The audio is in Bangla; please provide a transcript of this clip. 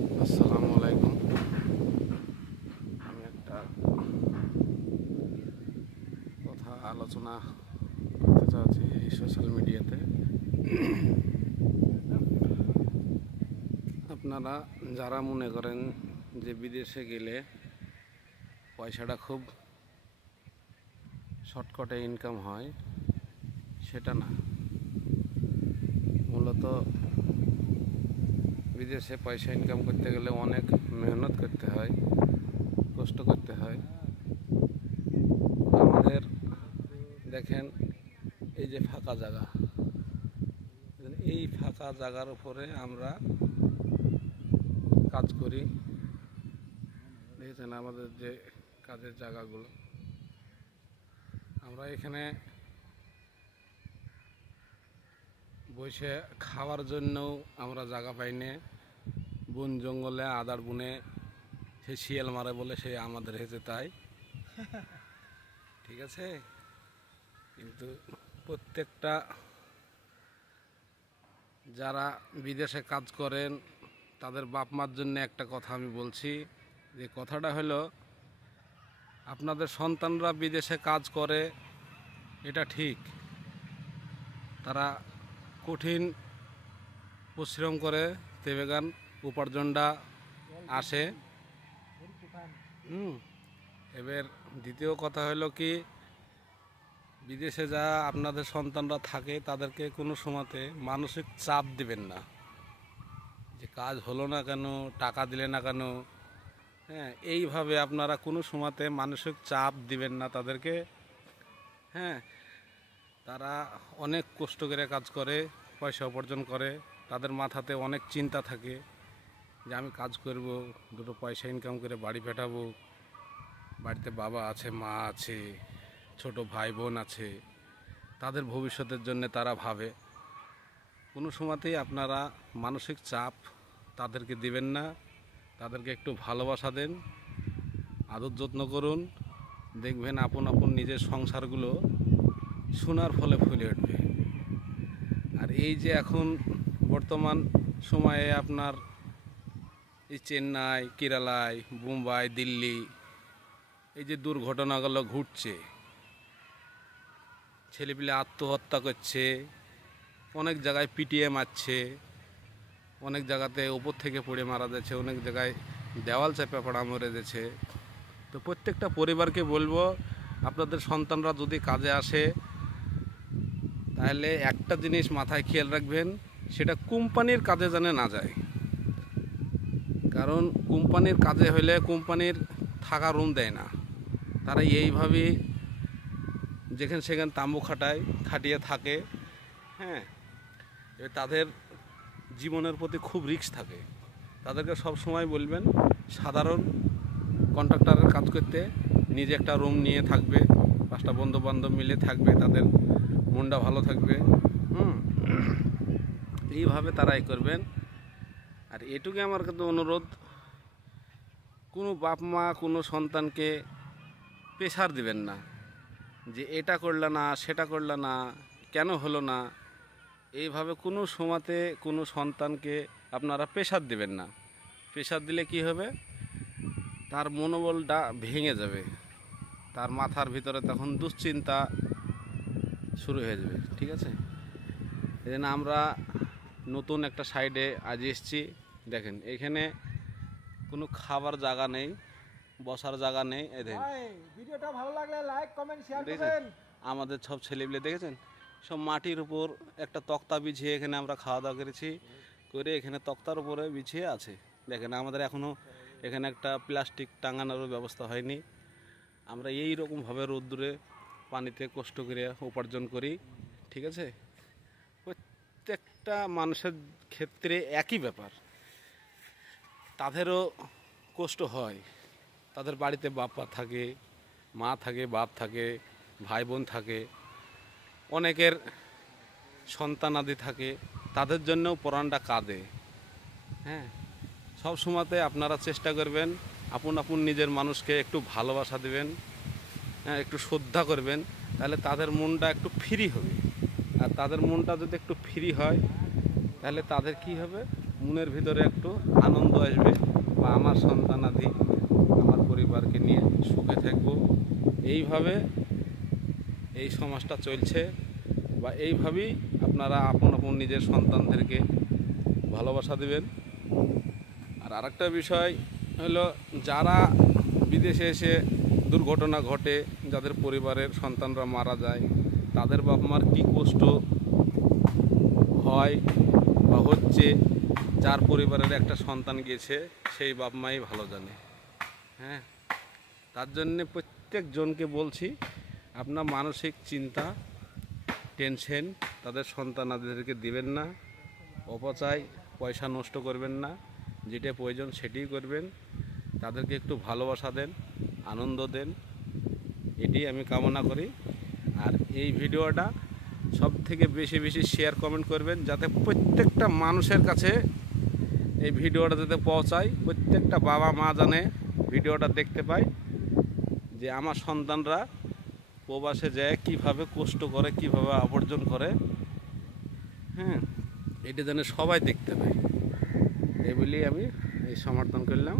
আসসালামু আলাইকুম। আমি একটা কথা আলোচনা করতে চাচ্ছি এই সোশ্যাল মিডিয়াতে। আপনারা যারা মনে করেন যে বিদেশে গেলে পয়সাটা খুব শর্টকাটে ইনকাম হয়, সেটা না। মূলত বিদেশে পয়সা ইনকাম করতে গেলে অনেক মেহনত করতে হয়, কষ্ট করতে হয়। আমাদের দেখেন, এই যে ফাঁকা জায়গা, এই ফাঁকা জায়গার উপরে আমরা কাজ করি। দেখেছেন আমাদের যে কাজের জায়গাগুলো, আমরা এখানে বসে খাওয়ার জন্যও আমরা জায়গা পাই না। বন জঙ্গলে আদার বনে সে শিয়াল মারে বলে সে আমাদের হেঁচে তাই, ঠিক আছে। কিন্তু প্রত্যেকটা যারা বিদেশে কাজ করেন তাদের বাপ মার জন্য একটা কথা আমি বলছি, যে কথাটা হলো, আপনাদের সন্তানরা বিদেশে কাজ করে এটা ঠিক, তারা কঠিন পরিশ্রম করে তেবে গান উপার্জনটা আসে। এবার দ্বিতীয় কথা হলো কি, বিদেশে যা আপনাদের সন্তানরা থাকে তাদেরকে কোনো সময়তে মানসিক চাপ দিবেন না, যে কাজ হলো না কেন, টাকা দিলে না কেন। হ্যাঁ, এইভাবে আপনারা কোনো সময়তে মানসিক চাপ দিবেন না তাদেরকে। হ্যাঁ, তারা অনেক কষ্ট করে কাজ করে, পয়সা উপার্জন করে, তাদের মাথাতে অনেক চিন্তা থাকে যে আমি কাজ করব, দুটো পয়সা ইনকাম করে বাড়ি পাঠাবো, বাড়িতে বাবা আছে, মা আছে, ছোট ভাই বোন আছে, তাদের ভবিষ্যতের জন্য তারা ভাবে। কোনো সময়তেই আপনারা মানসিক চাপ তাদেরকে দিবেন না, তাদেরকে একটু ভালোবাসা দেন, আদর যত্ন করুন। দেখবেন আপন আপন নিজের সংসারগুলো সোনার ফলে ফুলে উঠবে। আর এই যে এখন বর্তমান সময়ে আপনার এই চেন্নাই, কেরালায়, মুম্বাই, দিল্লি, এই যে দুর্ঘটনাগুলো ঘটছে, ছেলেপিলে আত্মহত্যা করছে, অনেক জায়গায় পিটিয়ে মারছে, অনেক জায়গাতে ওপর থেকে পড়ে মারা যাচ্ছে, অনেক জায়গায় দেওয়াল চেপে পড়া মরে যাচ্ছে। তো প্রত্যেকটা পরিবারকে বলবো, আপনাদের সন্তানরা যদি কাজে আসে তাহলে একটা জিনিস মাথায় খেয়াল রাখবেন, সেটা কোম্পানির কাজে যেন না যায়। কারণ কোম্পানির কাজে হলে কোম্পানির থাকা রুম দেয় না, তারা এইভাবে যেখানে সেখানে তাম্বু খাটিয়ে থাকে। হ্যাঁ, তাদের জীবনের প্রতি খুব রিস্ক থাকে। তাদেরকে সব সময় বলবেন সাধারণ কন্ট্রাক্টরের কাজ করতে, নিজে একটা রুম নিয়ে থাকবে, 5টা বন্ধু বান্ধব মিলে থাকবে, তাদের মনটা ভালো থাকবে। এইভাবে তারাই করবেন। আর এটুকু আমার কিন্তু অনুরোধ, কোনো বাপ মা কোনো সন্তানকে প্রেশার দিবেন না, যে এটা করলে না, সেটা করলে না, কেন হলো না। এইভাবে কোনো সময়তে কোনো সন্তানকে আপনারা প্রেশার দিবেন না। প্রেশার দিলে কি হবে, তার মনোবলটা ভেঙে যাবে, তার মাথার ভিতরে তখন দুশ্চিন্তা শুরু হয়ে যাবে, ঠিক আছে। এই জন্য আমরা নতুন একটা সাইডে আজ এসেছি। দেখেন এখানে কোনো খাবার জায়গা নেই, বসার জায়গা নেই। এই দেখেন, ভিডিওটা ভালো লাগলে লাইক কমেন্ট শেয়ার করবেন। আমাদের সব ছেলেপিলে দেখেছেন, সব মাটির উপর একটা তক্তা বিছিয়ে এখানে আমরা খাওয়া দাওয়া করেছি, করে এখানে তক্তার উপরে বিছিয়ে আছে। দেখেন আমাদের এখনও এখানে একটা প্লাস্টিক টাঙানোরও ব্যবস্থা হয়নি। আমরা এই রকমভাবে রোদ্দুরে পানিতে কষ্ট করে উপার্জন করি, ঠিক আছে। প্রত্যেকটা মানুষের ক্ষেত্রে একই ব্যাপার, তাদেরও কষ্ট হয়। তাদের বাড়িতে বাপ্পা থাকে, মা থাকে, বাপ থাকে, ভাই বোন থাকে, অনেকের সন্তানাদি থাকে, তাদের জন্যও প্রাণটা কাঁদে। হ্যাঁ, সব সময়তে আপনারা চেষ্টা করবেন আপন আপন নিজের মানুষকে একটু ভালোবাসা দেবেন, হ্যাঁ, একটু শ্রদ্ধা করবেন, তাহলে তাদের মনটা একটু ফ্রি হবে। আর তাদের মনটা যদি একটু ফ্রি হয় তাহলে তাদের কি হবে, মনের ভিতরে একটু আনন্দ আসবে, বা আমার সন্তানাদি আমার পরিবারকে নিয়ে সুখে থাকব। এইভাবে এই সমাজটা চলছে, বা এইভাবেই আপনারা আপন আপন নিজের সন্তানদেরকে ভালোবাসা দেবেন। আর আরেকটা বিষয় হলো, যারা বিদেশে এসে দুর্ঘটনা ঘটে, যাদের পরিবারের সন্তানরা মারা যায়, তাদের বাপ মার কী কষ্ট হয় বা হচ্ছে, যার পরিবারের একটা সন্তান গেছে সেই বাপ মাই ভালো জানে। হ্যাঁ, তার জন্যে প্রত্যেকজনকে বলছি, আপনার মানসিক চিন্তা টেনশন তাদের সন্তানাদেরকে দিবেন না, অপচয় পয়সা নষ্ট করবেন না, যেটা প্রয়োজন সেটাই করবেন, তাদেরকে একটু ভালোবাসা দেন, আনন্দ দেন, এটি আমি কামনা করি। আর এই ভিডিওটা সব থেকে বেশি বেশি শেয়ার কমেন্ট করবেন, যাতে প্রত্যেকটা মানুষের কাছে এই ভিডিওটা যাতে পৌঁছায়, প্রত্যেকটা বাবা মা জানে ভিডিওটা দেখতে পায় যে আমার সন্তানরা প্রবাসে যায় কীভাবে কষ্ট করে, কীভাবে উপার্জন করে। হ্যাঁ, এটা যেন সবাই দেখতে পায়, এই বলেই আমি এই সমর্থন করলাম।